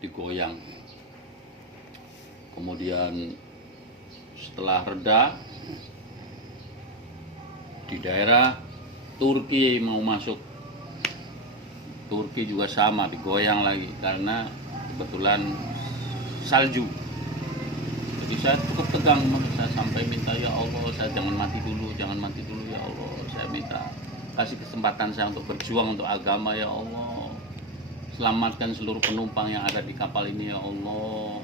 digoyang. Kemudian setelah reda, di daerah Turki mau masuk, Turki juga sama, digoyang lagi karena kebetulan salju. Jadi saya cukup tegang, saya sampai minta, ya Allah, saya jangan mati dulu ya Allah, saya minta kasih kesempatan saya untuk berjuang untuk agama ya Allah, selamatkan seluruh penumpang yang ada di kapal ini ya Allah.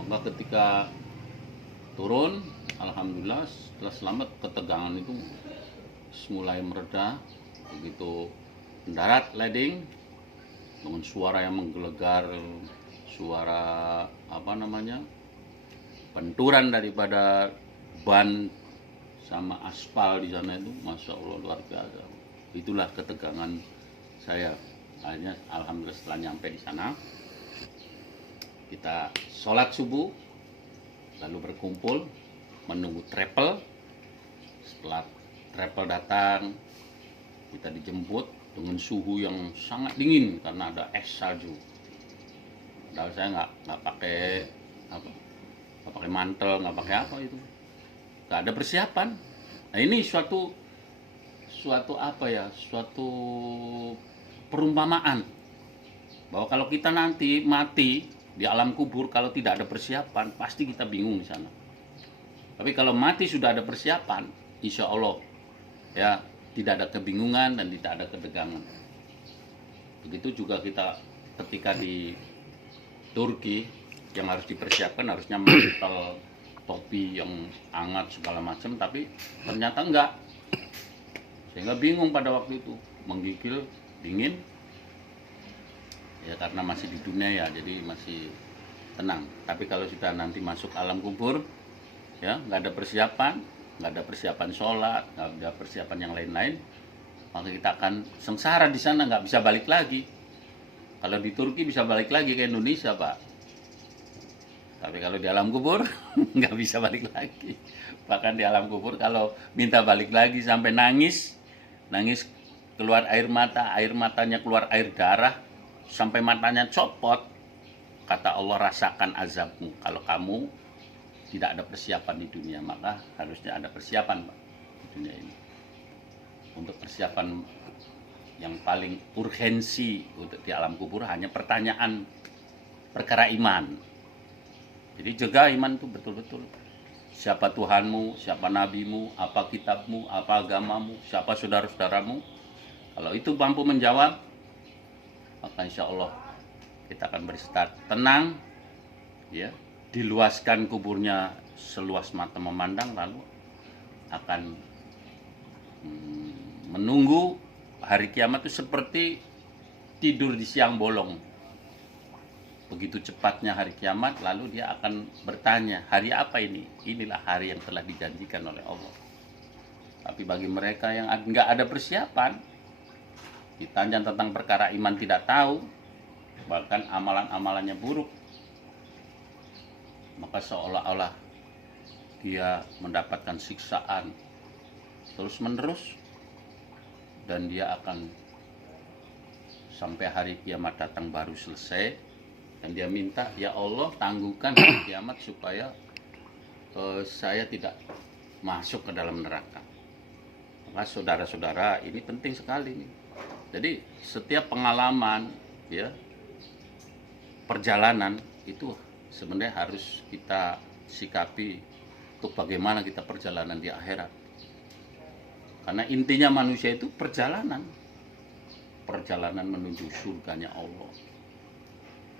Maka ketika turun, alhamdulillah setelah selamat, ketegangan itu mulai mereda. Begitu mendarat landing dengan suara yang menggelegar, suara benturan daripada ban sama aspal di sana itu, masya Allah, luar biasa. Itulah ketegangan saya. Akhirnya alhamdulillah setelah nyampe di sana, kita sholat subuh, lalu berkumpul menunggu travel. Setelah travel datang, kita dijemput dengan suhu yang sangat dingin karena ada es salju. Padahal saya nggak pakai mantel, nggak pakai apa itu, nggak ada persiapan. Nah ini suatu perumpamaan bahwa kalau kita nanti mati di alam kubur, kalau tidak ada persiapan, pasti kita bingung di sana. Tapi kalau mati sudah ada persiapan, insya Allah ya tidak ada kebingungan dan tidak ada ketegangan. Begitu juga kita ketika di Turki, yang harus dipersiapkan harusnya mantel, topi yang hangat segala macam, tapi ternyata enggak. Sehingga bingung pada waktu itu, menggigil, dingin. Ya karena masih di dunia ya, jadi masih tenang. Tapi kalau sudah nanti masuk alam kubur, ya nggak ada persiapan sholat, nggak ada persiapan yang lain-lain, maka kita akan sengsara di sana, nggak bisa balik lagi. Kalau di Turki bisa balik lagi ke Indonesia, Pak. Tapi kalau di alam kubur nggak bisa balik lagi. Bahkan di alam kubur kalau minta balik lagi sampai nangis keluar air matanya keluar air darah, sampai matanya copot. Kata Allah, rasakan azabmu. Kalau kamu tidak ada persiapan di dunia, maka harusnya ada persiapan, Pak, di dunia ini. Untuk persiapan yang paling urgensi untuk di alam kubur hanya pertanyaan perkara iman. Jadi jaga iman itu betul-betul. Siapa Tuhanmu, siapa nabimu, apa kitabmu, apa agamamu, siapa saudara-saudaramu. Kalau itu mampu menjawab, maka insya Allah kita akan beristirahat tenang, ya, diluaskan kuburnya seluas mata memandang, lalu akan menunggu hari kiamat itu seperti tidur di siang bolong. Begitu cepatnya hari kiamat, lalu dia akan bertanya, hari apa ini? Inilah hari yang telah dijanjikan oleh Allah. Tapi bagi mereka yang nggak ada persiapan, ditanya tentang perkara iman tidak tahu, bahkan amalan-amalannya buruk, maka seolah-olah dia mendapatkan siksaan terus-menerus, dan dia akan sampai hari kiamat datang baru selesai, dan dia minta, ya Allah, tangguhkan hari kiamat supaya saya tidak masuk ke dalam neraka. Maka saudara-saudara, ini penting sekali nih. Jadi setiap pengalaman, ya, perjalanan itu sebenarnya harus kita sikapi untuk bagaimana kita perjalanan di akhirat. Karena intinya manusia itu perjalanan menuju surganya Allah.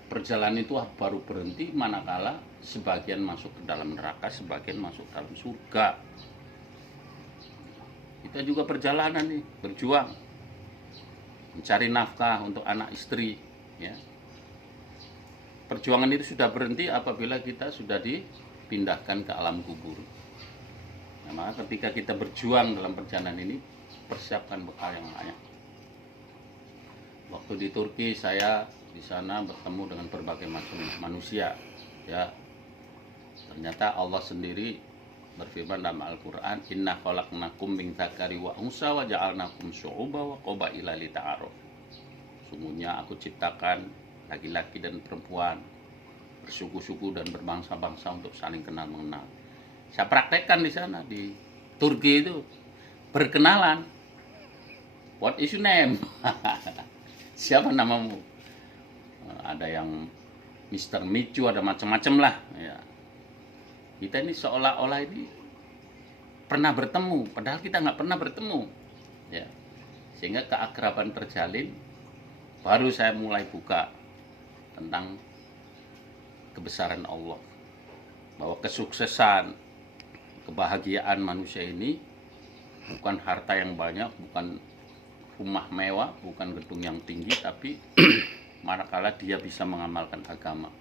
Perjalanan itu baru berhenti manakala sebagian masuk ke dalam neraka, sebagian masuk ke dalam surga. Kita juga perjalanan nih, berjuang mencari nafkah untuk anak istri, ya. Perjuangan itu sudah berhenti apabila kita sudah dipindahkan ke alam kubur. Nah, maka ketika kita berjuang dalam perjalanan ini, persiapkan bekal yang banyak. Waktu di Turki, saya di sana bertemu dengan berbagai macam manusia, ya. Ternyata Allah sendiri berfirman dalam Al-Quran, inna khalaqnakum min dzakari wa unsa wa ja'alnakum syu'uba wa qabaila lita'aruf. Sungguhnya aku ciptakan laki-laki dan perempuan, bersuku-suku dan berbangsa-bangsa untuk saling kenal mengenal. Saya praktekkan di sana di Turki itu, berkenalan. What is your name? Siapa namamu? Ada yang Mr. Michu, ada macam-macam lah. Ya. Kita ini seolah-olah ini pernah bertemu, padahal kita nggak pernah bertemu. Ya. Sehingga keakraban terjalin. Baru saya mulai buka tentang kebesaran Allah, bahwa kesuksesan, kebahagiaan manusia ini bukan harta yang banyak, bukan rumah mewah, bukan gedung yang tinggi, tapi manakala dia bisa mengamalkan agama.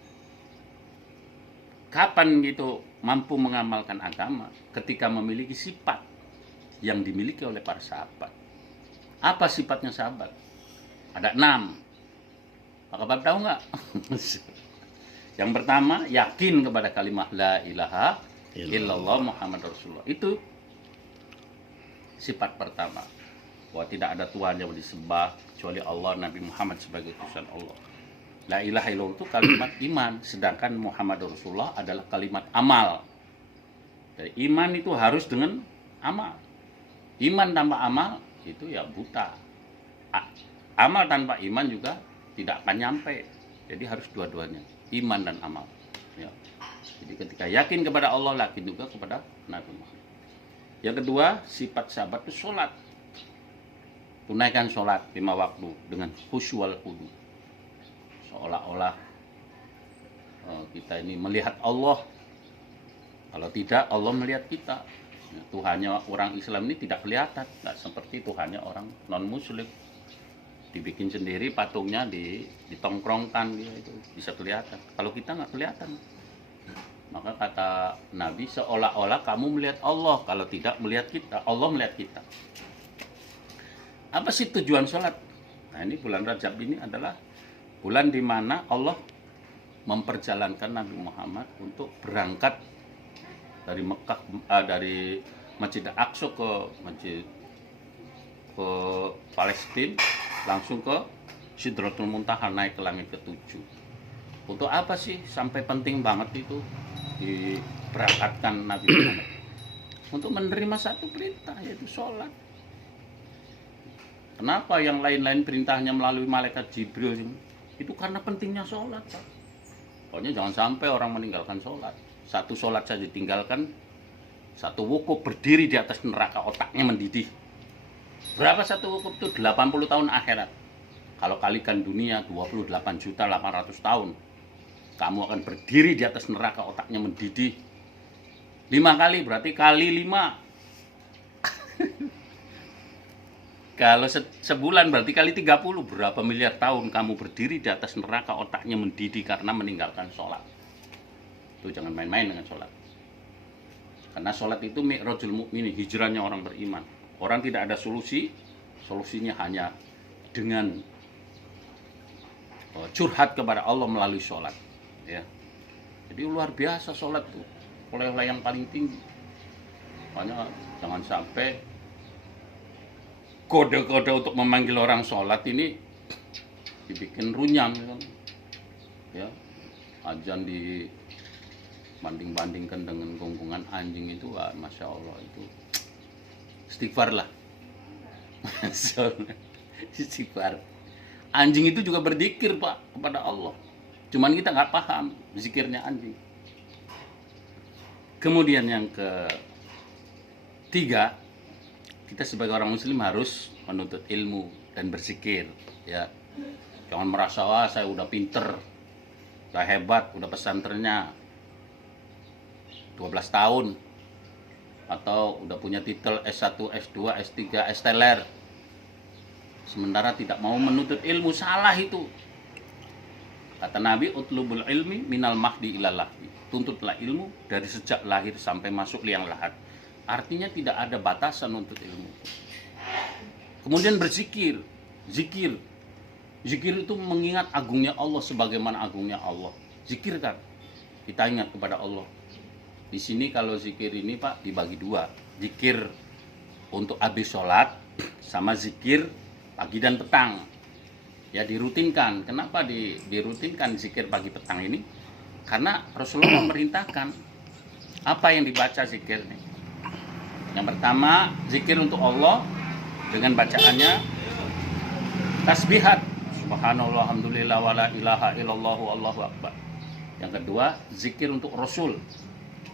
Kapan gitu mampu mengamalkan agama? Ketika memiliki sifat yang dimiliki oleh para sahabat. Apa sifatnya sahabat? Ada 6. Pak Kabar tahu nggak? Yang pertama, yakin kepada kalimat la ilaha illallah Muhammad Rasulullah. Itu sifat pertama. Bahwa tidak ada Tuhan yang disembah kecuali Allah, Nabi Muhammad sebagai utusan Allah. La ilaha illallah itu kalimat iman, sedangkan Muhammad Rasulullah adalah kalimat amal. Jadi iman itu harus dengan amal. Iman tanpa amal itu ya buta. Amal tanpa iman juga tidak akan nyampe. Jadi harus dua-duanya, iman dan amal. Ya. Jadi ketika yakin kepada Allah, yakin juga kepada Nabi Muhammad. Yang kedua, sifat sahabat itu sholat. Tunaikan sholat 5 waktu dengan khusyuk wal khudu. Seolah-olah kita ini melihat Allah. Kalau tidak, Allah melihat kita. Ya, Tuhannya orang Islam ini tidak kelihatan, nggak seperti Tuhannya orang non-Muslim. Dibikin sendiri patungnya, ditongkrongkan, dia itu bisa kelihatan. Kalau kita nggak kelihatan. Maka kata Nabi, seolah-olah kamu melihat Allah. Kalau tidak melihat kita, Allah melihat kita. Apa sih tujuan sholat? Nah, ini bulan Rajab ini adalah bulan di mana Allah memperjalankan Nabi Muhammad untuk berangkat dari Mekah, dari Masjid Al-Aqsa ke Palestina, langsung ke Sidratul Muntaha, naik ke langit ke-7. Untuk apa sih sampai penting banget itu diberangkatkan Nabi Muhammad? Untuk menerima satu perintah, yaitu sholat. Kenapa yang lain-lain perintahnya melalui malaikat Jibril? Itu karena pentingnya sholat, Pak. Pokoknya jangan sampai orang meninggalkan sholat. Satu sholat saja ditinggalkan, satu wukuf berdiri di atas neraka, otaknya mendidih. Berapa satu wukuf itu? 80 tahun akhirat. Kalau kalikan dunia 28.800.000 tahun, kamu akan berdiri di atas neraka, otaknya mendidih. 5 kali berarti kali 5. Kalau sebulan berarti kali 30. Berapa miliar tahun kamu berdiri di atas neraka, otaknya mendidih karena meninggalkan sholat. Itu jangan main-main dengan sholat. Karena sholat itu mi'rajul mu'minin, hijrahnya orang beriman. Orang tidak ada solusi, solusinya hanya dengan curhat kepada Allah melalui sholat. Ya. Jadi luar biasa sholat tuh, oleh-oleh yang paling tinggi. Makanya jangan sampai kode-kode untuk memanggil orang sholat ini dibikin runyam, ya. Azan dibanding-bandingkan dengan gonggongan anjing itu, wah, masya Allah, itu istighfar lah. Istighfar. Anjing itu juga berzikir, Pak, kepada Allah. Cuman kita nggak paham zikirnya anjing. Kemudian yang ketiga, kita sebagai orang muslim harus menuntut ilmu dan berzikir, ya. Jangan merasa, wah, saya udah pinter, saya hebat, udah pesantrennya 12 tahun, atau udah punya titel S1, S2, S3, S-teler, sementara tidak mau menuntut ilmu. Salah itu. Kata Nabi, utlubul ilmi minal mahdi ilal lahdi. Tuntutlah ilmu dari sejak lahir sampai masuk liang lahat. Artinya tidak ada batasan untuk ilmu. Kemudian berzikir. Zikir itu mengingat agungnya Allah sebagaimana agungnya Allah. Zikirkan. Kita ingat kepada Allah. Di sini kalau zikir ini, Pak, dibagi 2. Zikir untuk habis sholat sama zikir pagi dan petang. Ya dirutinkan. Kenapa dirutinkan zikir pagi petang ini? Karena Rasulullah memerintahkan. Apa yang dibaca zikir nih? Yang pertama, zikir untuk Allah dengan bacaannya tasbihat. Subhanallah, alhamdulillah, wala ilaha illallah, wallahu akbar. Yang kedua, zikir untuk Rasul.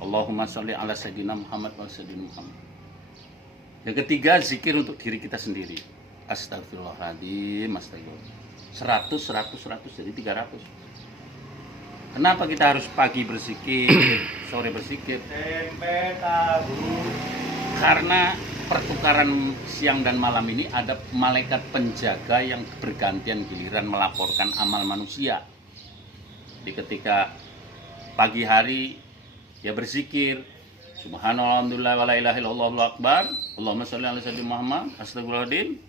Allahumma sholli ala sayyidina Muhammad wa sayyidina Muhammad. Yang ketiga, zikir untuk diri kita sendiri. Astagfirullahaladzim, astagfirullah. 100, jadi 300. Kenapa kita harus pagi berzikir, sore berzikir? Karena pertukaran siang dan malam ini ada malaikat penjaga yang bergantian giliran melaporkan amal manusia. Di ketika pagi hari dia berzikir, subhanallah, alhamdulillah, wala ilaha illallah, wallahu akbar, Allahumma sholli ala sayyidina Muhammad, astagfirullahaladzim.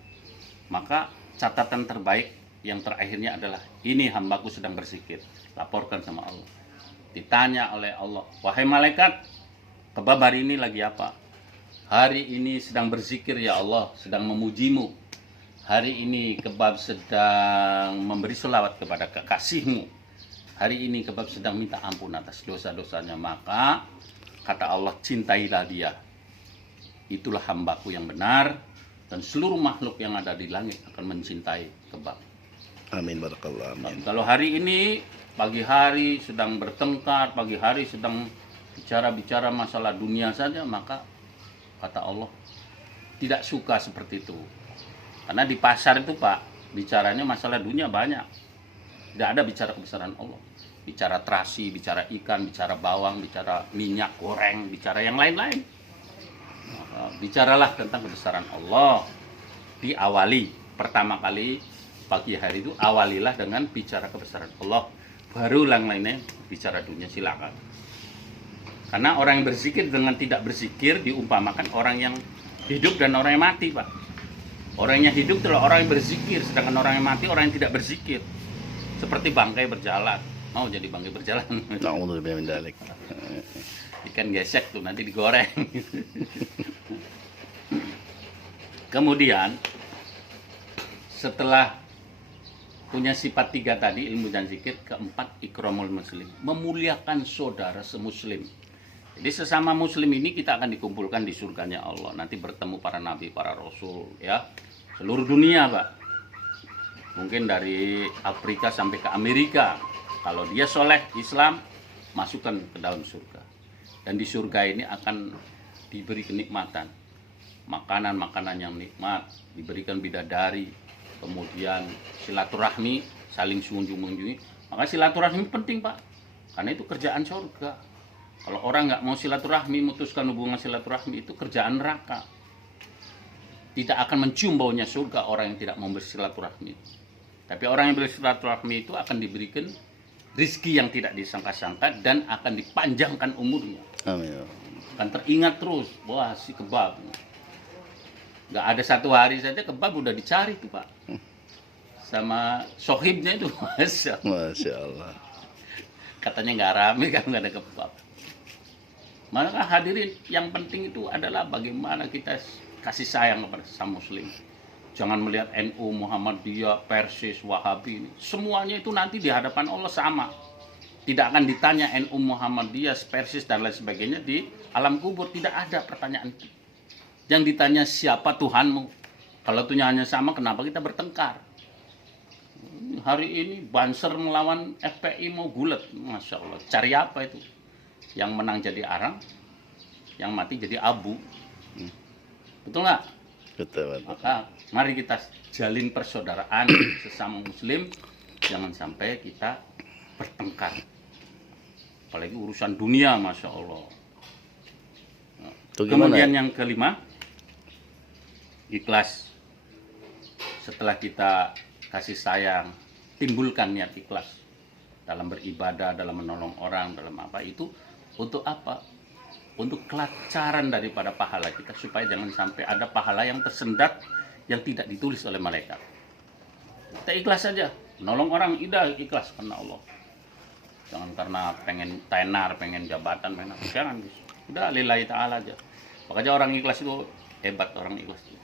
Maka catatan terbaik yang terakhirnya adalah ini hambaku sedang berzikir. Laporkan sama Allah. Ditanya oleh Allah, wahai malaikat, kebab hari ini lagi apa? Hari ini sedang berzikir ya Allah, sedang memujimu. Hari ini kebab sedang memberi selawat kepada kekasihmu. Hari ini kebab sedang minta ampun atas dosa-dosanya. Maka kata Allah, cintailah dia. Itulah hambaku yang benar. Dan seluruh makhluk yang ada di langit akan mencintai kebab. Amin, barakallah, amin. Kalau hari ini, pagi hari sedang bertengkar, pagi hari sedang bicara-bicara masalah dunia saja, maka kata Allah tidak suka seperti itu. Karena di pasar itu Pak, bicaranya masalah dunia banyak. Tidak ada bicara kebesaran Allah. Bicara terasi, bicara ikan, bicara bawang, bicara minyak goreng, bicara yang lain-lain. Bicaralah tentang kebesaran Allah. Diawali pertama kali pagi hari itu, awalilah dengan bicara kebesaran Allah. Baru yang lainnya bicara dunia, silakan. Karena orang yang berzikir dengan tidak berzikir diumpamakan orang yang hidup dan orang yang mati, Pak. Orang yang hidup adalah orang yang berzikir, sedangkan orang yang mati orang yang tidak berzikir. Seperti bangkai berjalan. Mau jadi bangkai berjalan? Na'udzubillah min dzalik. Ikan gesek tuh nanti digoreng. Kemudian setelah punya sifat 3 tadi, ilmu dan zikir, keempat ikramul muslim, memuliakan saudara semuslim. Jadi sesama muslim ini kita akan dikumpulkan di surganya Allah. Nanti bertemu para nabi, para rasul, ya. Seluruh dunia, Pak. Mungkin dari Afrika sampai ke Amerika. Kalau dia soleh Islam, masukkan ke dalam surga. Dan di surga ini akan diberi kenikmatan. Makanan-makanan yang nikmat, diberikan bidadari, kemudian silaturahmi, saling mengunjungi. Maka silaturahmi penting, Pak. Karena itu kerjaan surga. Kalau orang nggak mau silaturahmi, memutuskan hubungan silaturahmi, itu kerjaan neraka. Tidak akan mencium baunya surga orang yang tidak mau bersilaturahmi. Tapi orang yang bersilaturahmi itu akan diberikan rizki yang tidak disangka-sangka dan akan dipanjangkan umurnya. Amin. Akan teringat terus, wah si kebab. Nggak ada satu hari saja kebab udah dicari tuh Pak. Sama sohibnya itu, Masya Allah. Katanya nggak rame kan nggak ada kebab. Maka hadirin, yang penting itu adalah bagaimana kita kasih sayang kepada sesama muslim. Jangan melihat NU, Muhammadiyah, Persis, Wahabi ini. Semuanya itu nanti di hadapan Allah sama. Tidak akan ditanya NU, Muhammadiyah, Persis dan lain sebagainya di alam kubur. Tidak ada pertanyaan. Yang ditanya siapa Tuhanmu. Kalau Tuhannya sama, kenapa kita bertengkar? Hari ini Banser melawan FPI mau gulat. Masya Allah. Cari apa itu? Yang menang jadi arang, yang mati jadi abu. Betul nggak? Betul. Maka mari kita jalin persaudaraan sesama muslim. Jangan sampai kita bertengkar. Apalagi urusan dunia, Masya Allah. Kemudian yang kelima, ikhlas. Setelah kita kasih sayang, timbulkan niat ikhlas dalam beribadah, dalam menolong orang, dalam apa itu. Untuk apa? Untuk kelancaran daripada pahala kita, supaya jangan sampai ada pahala yang tersendat yang tidak ditulis oleh malaikat. Kita ikhlas saja, menolong orang ikhlas karena Allah. Jangan karena pengen tenar, pengen jabatan, pengen apa. Jangan, udah lillahi ta'ala aja. Makanya orang ikhlas itu hebat, orang ikhlas itu.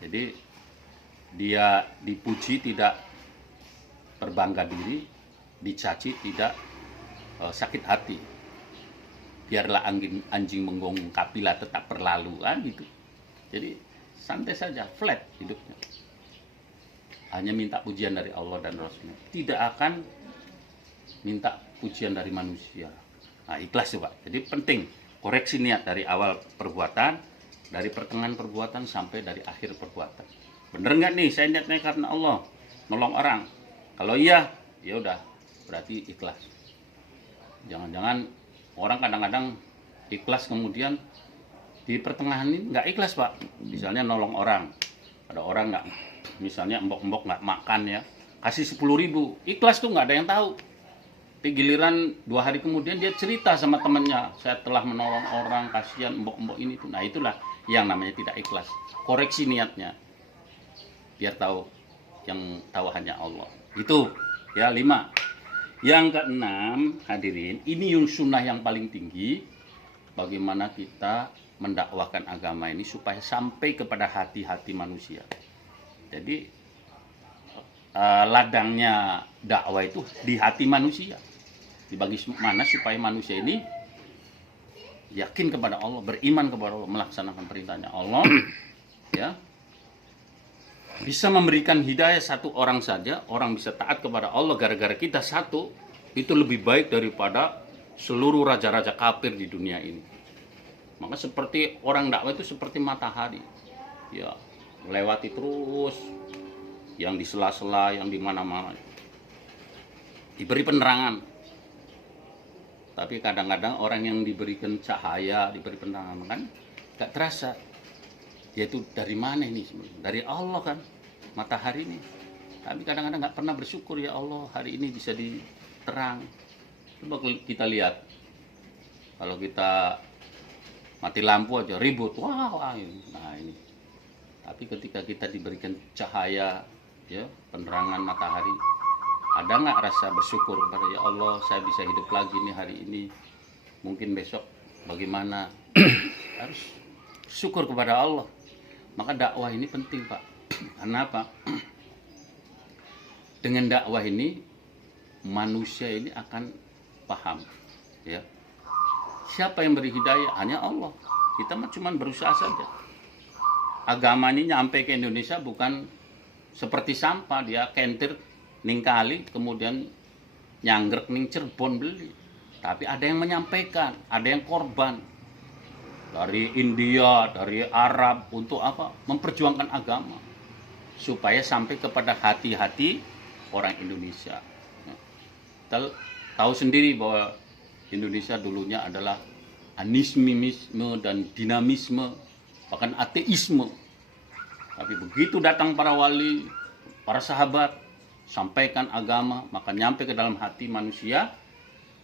Jadi dia dipuji tidak berbangga diri, dicaci tidak sakit hati. Biarlah anjing menggonggong kapilah tetap berlalu, kan gitu. Jadi santai saja, flat hidupnya. Hanya minta pujian dari Allah dan Rasulnya. Tidak akan minta pujian dari manusia. Nah, ikhlas coba. Jadi penting koreksi niat dari awal perbuatan, dari pertengahan perbuatan sampai dari akhir perbuatan. Bener nggak nih saya niatnya karena Allah, nolong orang? Kalau iya, ya udah, berarti ikhlas. Jangan-jangan orang kadang-kadang ikhlas kemudian di pertengahan ini nggak ikhlas, Pak. Misalnya nolong orang, ada orang nggak, misalnya embok-embok nggak makan ya, kasih 10.000, ikhlas tuh nggak ada yang tahu. Tapi giliran 2 hari kemudian dia cerita sama temennya, saya telah menolong orang, kasihan embok-embok ini tuh. Nah itulah yang namanya tidak ikhlas. Koreksi niatnya, biar tahu, yang tahu hanya Allah. Itu ya 5. Yang keenam, hadirin, ini yang sunnah yang paling tinggi, bagaimana kita mendakwakan agama ini supaya sampai kepada hati-hati manusia. Jadi ladangnya dakwah itu di hati manusia. Di bagaimana supaya manusia ini yakin kepada Allah, beriman kepada Allah, melaksanakan perintahnya Allah, ya. Bisa memberikan hidayah satu orang saja, orang bisa taat kepada Allah gara-gara kita satu, itu lebih baik daripada seluruh raja-raja kafir di dunia ini. Maka seperti orang dakwah itu seperti matahari, ya, melewati terus yang di sela-sela, yang di mana-mana, diberi penerangan. Tapi kadang-kadang orang yang diberikan cahaya, diberi penerangan kan gak terasa. Yaitu dari mana ini sebenarnya? Dari Allah kan, matahari ini. Tapi kadang-kadang gak pernah bersyukur, ya Allah hari ini bisa diterang. Coba kita lihat, kalau kita mati lampu aja ribut, wah ini. Nah ini. Tapi ketika kita diberikan cahaya, ya, penerangan matahari, ada nggak rasa bersyukur kepada ya Allah, saya bisa hidup lagi nih hari ini, mungkin besok bagaimana? Harus syukur kepada Allah. Maka dakwah ini penting, Pak. Karena apa? Dengan dakwah ini manusia ini akan paham, ya. Siapa yang beri hidayah? Hanya Allah. Kita mah cuma berusaha saja. Agama ini nyampe ke Indonesia bukan seperti sampah, dia kentir ning kali kemudian nyanggrek ning Cirebon beli. Tapi ada yang menyampaikan, ada yang korban dari India, dari Arab untuk apa? Memperjuangkan agama supaya sampai kepada hati-hati orang Indonesia. Kita tahu sendiri bahwa Indonesia dulunya adalah animisme dan dinamisme, bahkan ateisme. Tapi begitu datang para wali, para sahabat, sampaikan agama, maka nyampe ke dalam hati manusia.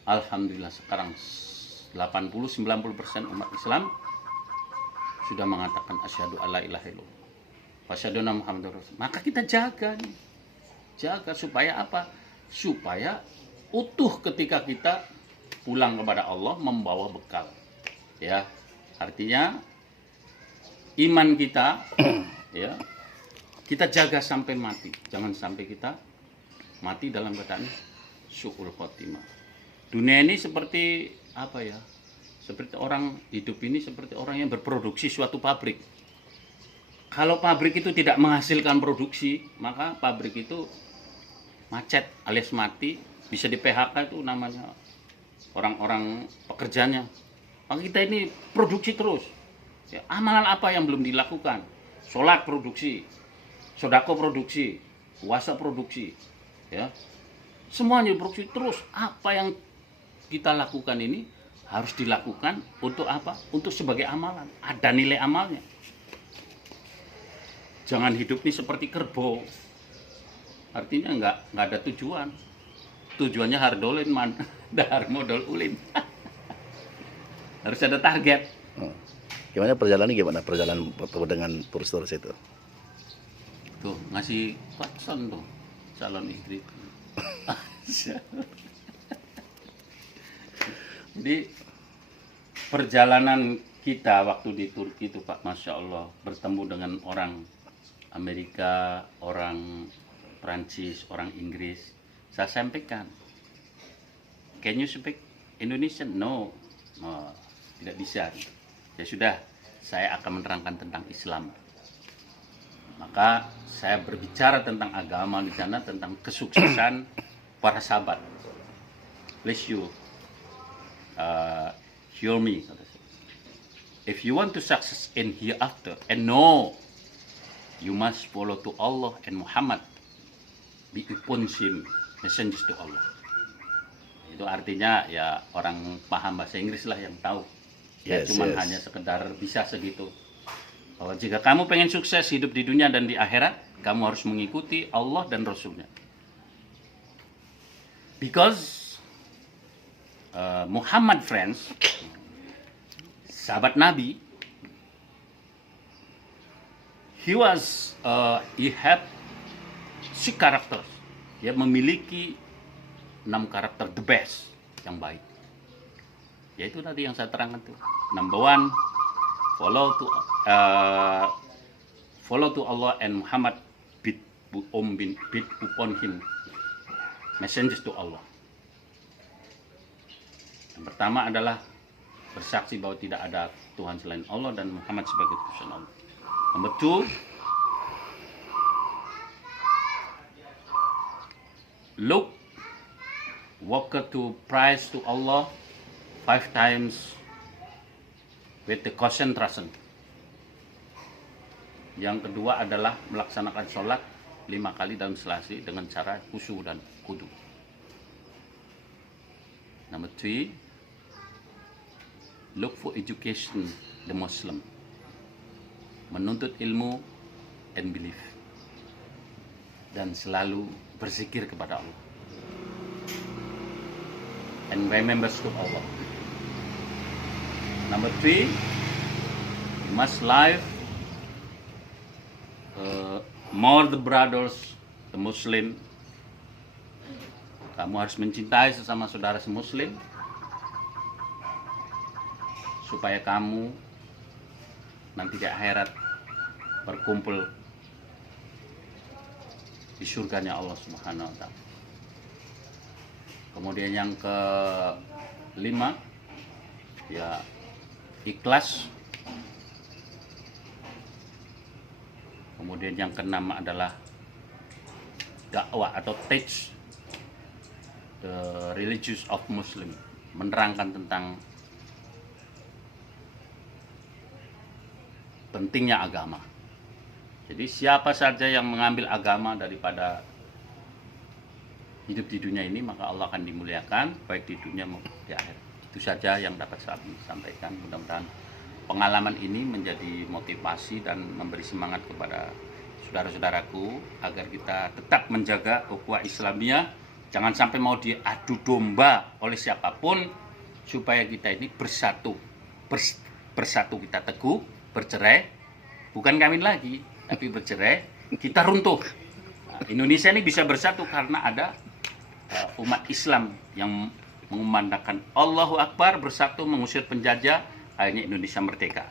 Alhamdulillah sekarang 80-90% umat Islam sudah mengatakan asyhadu alla ilaha illallah wa asyhadu anna muhammadar rasul. Maka kita jaga nih. Jaga supaya apa? Supaya utuh ketika kita pulang kepada Allah membawa bekal. Ya. Artinya iman kita ya, kita jaga sampai mati. Jangan sampai kita mati dalam keadaan su'ul khotimah. Dunia ini seperti apa ya? Seperti orang hidup ini seperti orang yang berproduksi suatu pabrik. Kalau pabrik itu tidak menghasilkan produksi, maka pabrik itu macet alias mati, bisa di PHK itu namanya orang-orang pekerjanya. Maka kita ini produksi terus. Ya, amalan apa yang belum dilakukan? Sholat produksi, sodako produksi, puasa produksi, ya, semuanya produksi terus. Apa yang kita lakukan ini harus dilakukan untuk apa? Untuk sebagai amalan, ada nilai amalnya. Jangan hidup ini seperti kerbau, artinya nggak ada tujuan. Tujuannya hardolin man, dahar modal ulin. Harus ada target. Gimana perjalanan dengan Purstores itu? Tuh ngasih klakson tuh calon istri. Jadi perjalanan kita waktu di Turki itu Pak, Masya Allah, bertemu dengan orang Amerika, orang Prancis, orang Inggris, saya sampaikan, can you speak Indonesian? No, tidak bisa. Ya sudah, saya akan menerangkan tentang Islam. Maka saya berbicara tentang agama di sana, tentang kesuksesan para sahabat. Please you hear me. If you want to success in hereafter, and no, you must follow to Allah and Muhammad. Be upon him, messengers to Allah. Itu artinya ya orang paham bahasa Inggris lah yang tahu. Ya cuman hanya sekedar bisa segitu. Bahwa jika kamu pengen sukses hidup di dunia dan di akhirat, kamu harus mengikuti Allah dan Rasulnya. Because Muhammad, friends, sahabat Nabi, he had 6 karakter. Dia memiliki 6 karakter the best, yang baik. Yaitu tadi yang saya terangkan tuh. Number 1, follow to Allah and Muhammad, bid upon him, messengers to Allah. Yang pertama adalah bersaksi bahwa tidak ada Tuhan selain Allah dan Muhammad sebagai utusan Allah. Number 2, walk to praise to Allah 5 times with the concentration. Yang kedua adalah melaksanakan sholat 5 kali dalam selasi dengan cara khusyuk dan kudu. Number 3, look for education the Muslim. Menuntut ilmu and belief. Dan selalu berzikir kepada Allah. And remembers to Allah. Number 3, you must live more the brothers, the Muslim. Kamu harus mencintai sesama saudara semuslim supaya kamu nanti di akhirat berkumpul di surganya Allah Subhanahu wa Ta'ala. Kemudian yang ke-5, ya ikhlas. Kemudian yang ke-6 adalah dakwah atau teach the religious of Muslim, menerangkan tentang pentingnya agama. Jadi siapa saja yang mengambil agama daripada hidup di dunia ini, maka Allah akan dimuliakan baik di dunia maupun di akhirat. Itu saja yang dapat saya sampaikan. Mudah-mudahan pengalaman ini menjadi motivasi dan memberi semangat kepada saudara-saudaraku agar kita tetap menjaga ukhuwah Islamiyah. Jangan sampai mau diadu domba oleh siapapun, supaya kita ini bersatu. Bersatu kita teguh, bercerai, bukan kawin lagi, tapi bercerai, kita runtuh. Nah, Indonesia ini bisa bersatu karena ada umat Islam yang mengumandangkan Allahu Akbar, bersatu mengusir penjajah, akhirnya Indonesia merdeka.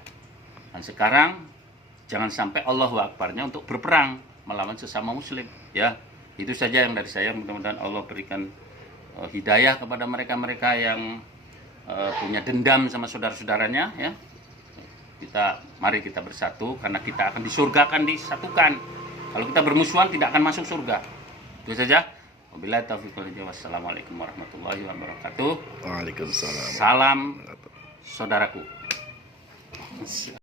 Dan sekarang jangan sampai Allahu Akbarnya untuk berperang melawan sesama muslim, ya. Itu saja yang dari saya. Mudah-mudahan Allah berikan hidayah kepada mereka-mereka yang punya dendam sama saudara-saudaranya, ya. Mari kita bersatu, karena kita akan disurgakan, disatukan. Kalau kita bermusuhan tidak akan masuk surga. Itu saja. Wabillahi taufiq wal hidayah. Wassalamualaikum warahmatullahi wabarakatuh. Waalaikumsalam. Salam saudaraku.